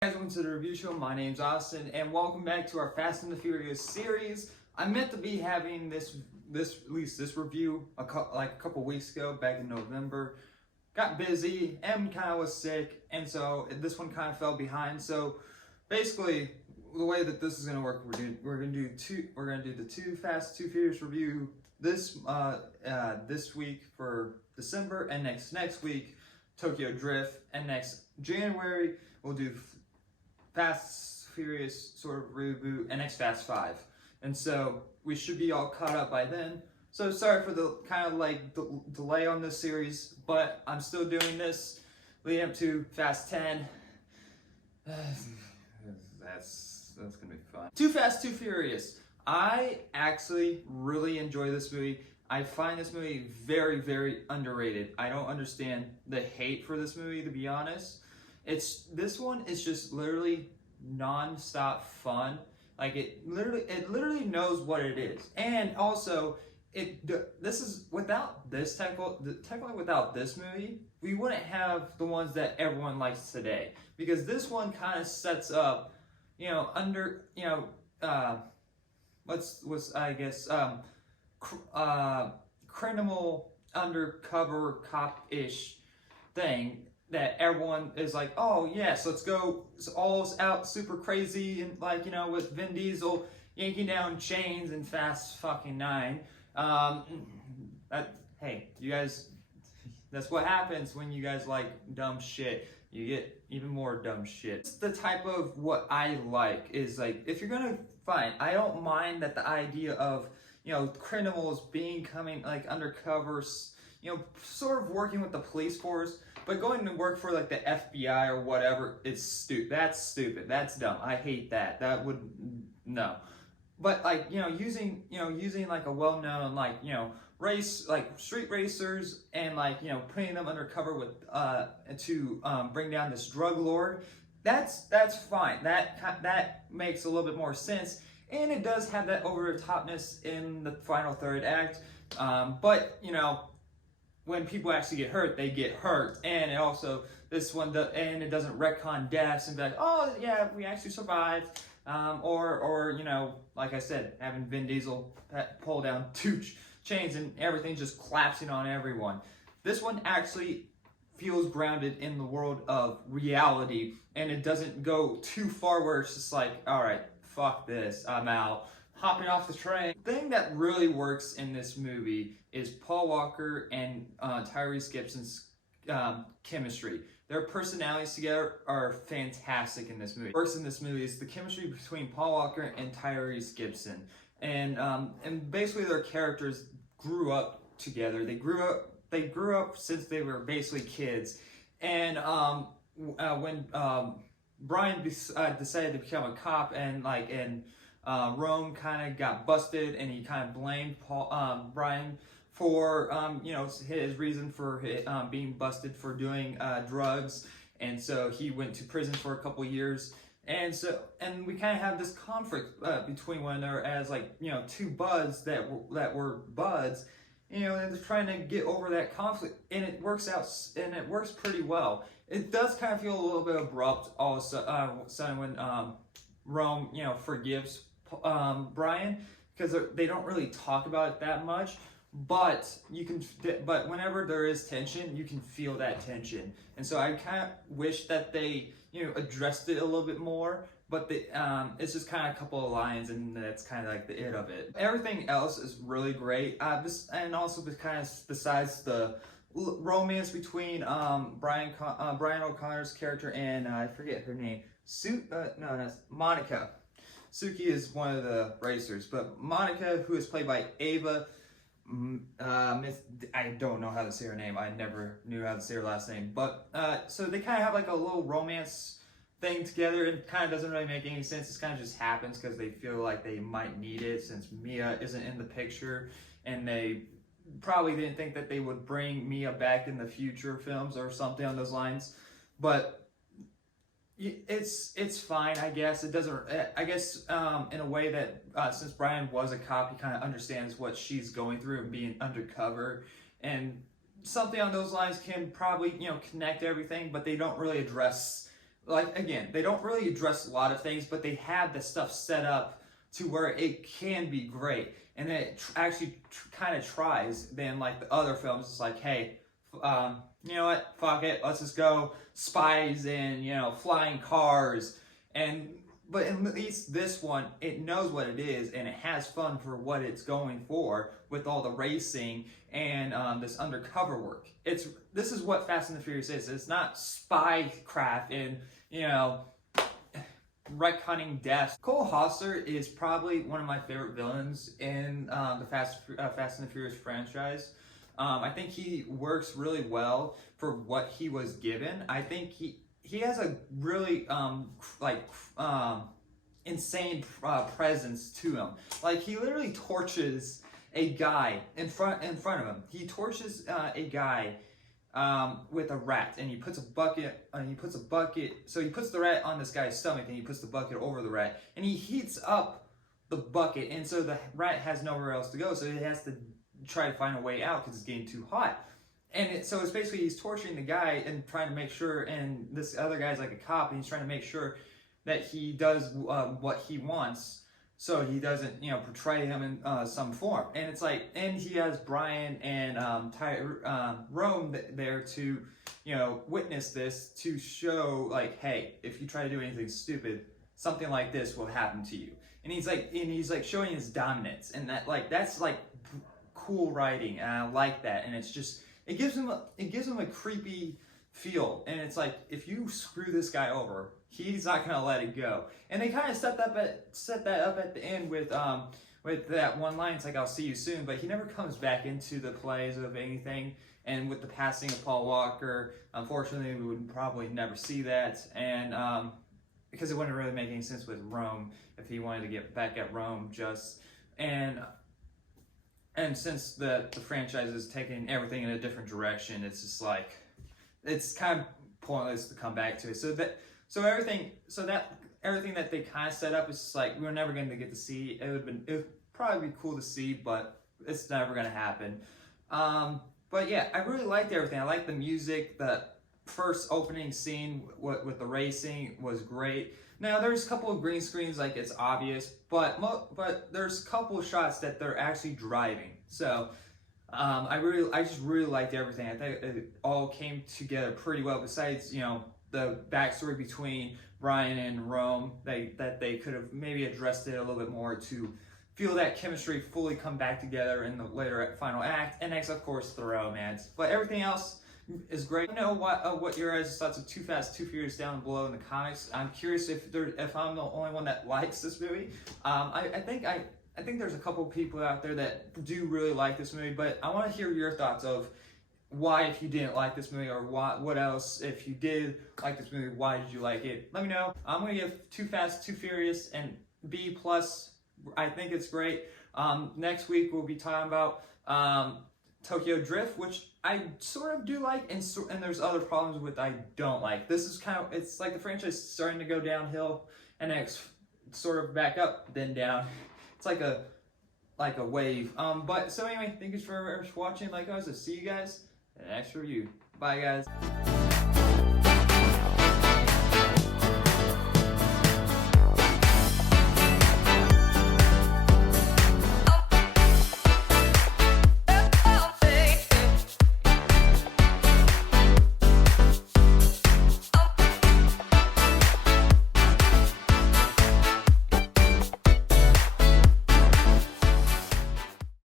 Guys, welcome to the review show. My name's Austin, and welcome back to our Fast and the Furious series. I meant to be having this review a couple weeks ago, back in November. Got busy and kind of was sick, and so this one kind of fell behind. So basically, the way that this is gonna work, we're gonna do the Too Fast, Too Furious review this week for December, and next week Tokyo Drift, and next January we'll do Fast Furious sort of reboot and X Fast 5. And so we should be all caught up by then. So sorry for the kind of delay on this series, but I'm still doing this leading up to Fast 10. That's gonna be fun. Too Fast, Too Furious. I actually really enjoy this movie. I find this movie very, very underrated. I don't understand the hate for this movie, to be honest. This one is just literally non-stop fun. Like it literally knows what it is. And also this is without this technically without this movie, we wouldn't have the ones that everyone likes today. Because this one kind of sets up, criminal undercover cop-ish thing that everyone is like, oh yes, let's go. It's all out super crazy and with Vin Diesel yanking down chains in Fast fucking 9. Hey, you guys, that's what happens when you guys like dumb shit. You get even more dumb shit. It's the type of what I like is like, if you're gonna fine, I don't mind that the idea of criminals coming undercover, sort of working with the police force, but going to work for the FBI or whatever is stupid. That's stupid. That's dumb. I hate that. That would no. But using a well-known race street racers and putting them undercover with to bring down this drug lord. That's fine. That makes a little bit more sense. And it does have that over-the-topness in the final third act. But, when people actually get hurt, they get hurt. And it also, it doesn't retcon deaths and be like, oh, yeah, we actually survived. Or like I said, having Vin Diesel pull down two chains and everything just collapsing on everyone. This one actually feels grounded in the world of reality, and it doesn't go too far where it's just like, all right, fuck this, I'm out, hopping off the train. The thing that really works in this movie is Paul Walker and Tyrese Gibson's chemistry. Their personalities together are fantastic in this movie. What works in this movie is the chemistry between Paul Walker and Tyrese Gibson, and basically their characters grew up together. They grew up since they were basically kids, and when Brian decided to become a cop, and Rome kind of got busted, and he kind of blamed Brian for his reason for being busted for doing drugs, and so he went to prison for a couple years, and we kind of have this conflict between one another as two buds that were buds, and they're trying to get over that conflict, and it works out, and it works pretty well. It does kind of feel a little bit abrupt all of a sudden when Rome forgives Brian, because they don't really talk about it that much. But but whenever there is tension, you can feel that tension, and so I kind of wish that they addressed it a little bit more. But it's just kind of a couple of lines, and that's kind of the it of it. Everything else is really great, and also besides the romance between Brian O'Connor's character and I forget her name. That's Monica. Suki is one of the racers, but Monica, who is played by Ava. I don't know how to say her name. I never knew how to say her last name. But so they kind of have a little romance thing together. It kind of doesn't really make any sense. It kind of just happens because they feel like they might need it since Mia isn't in the picture, and they probably didn't think that they would bring Mia back in the future films or something on those lines. But it's fine, I guess. It doesn't. I guess in a way that since Brian was a cop, he kind of understands what she's going through and being undercover, and something on those lines can probably connect everything. But they don't really address like, again, they don't really address a lot of things, but they have the stuff set up to where it can be great. And then it actually kind of tries. Then, like the other films, it's like, hey, you know what? Fuck it. Let's just go spies and, you know, flying cars. But at least this one, it knows what it is and it has fun for what it's going for with all the racing and this undercover work. This is what Fast and the Furious is. It's not spy craft and, you know, wreck hunting deaths. Cole Hauser is probably one of my favorite villains in the Fast and the Furious franchise. I think he works really well for what he was given. I think he has a really insane presence to him. Like, he literally torches a guy in front of him. He torches a guy with a rat, and he puts a bucket. So he puts the rat on this guy's stomach, and he puts the bucket over the rat, and he heats up the bucket, and so the rat has nowhere else to go. So he has to try to find a way out because it's getting too hot. And so it's basically he's torturing the guy and trying to make sure, and this other guy's like a cop, and he's trying to make sure that he does what he wants, so he doesn't, you know, portray him in some form. And it's like, and he has Brian and Rome there to, you know, witness this, to show like, hey, if you try to do anything stupid, something like this will happen to you. And he's like showing his dominance, and that's like cool writing, and I like that. And it's just, it gives him a creepy feel, and it's like, if you screw this guy over, he's not gonna let it go. And they kind of set that up at the end with that one line. It's like, I'll see you soon, but he never comes back into the plays of anything. And with the passing of Paul Walker, unfortunately, we would probably never see that. And because it wouldn't really make any sense with Rome if he wanted to get back at Rome just. And since the franchise is taking everything in a different direction, it's just like, it's kind of pointless to come back to it. So everything that they kind of set up is just like, we're never going to get to see. It would probably be cool to see, but it's never going to happen. But yeah, I really liked everything. I liked the music. The first opening scene with the racing was great. Now there's a couple of green screens, like it's obvious, but there's a couple of shots that they're actually driving. So I just really liked everything. I think it all came together pretty well. Besides, you know, the backstory between Brian and Rome, that they could have maybe addressed it a little bit more to feel that chemistry fully come back together in the later final act. And next, of course, the romance. But everything else is great. I know what your guys' thoughts of Too Fast, Too Furious down below in the comments. I'm curious if I'm the only one that likes this movie. I think there's a couple people out there that do really like this movie, but I want to hear your thoughts of why, if you didn't like this movie, or what else, if you did like this movie, why did you like it? Let me know. I'm going to give Too Fast, Too Furious and B+. I think it's great. Next week we'll be talking about Tokyo Drift, which I sort of do like, and there's other problems with I don't like. This is kind of, it's like the franchise starting to go downhill, and then it's sort of back up, then down. It's like a wave. But so anyway, thank you for watching. Like always, I'll see you guys in the next review. Bye, guys.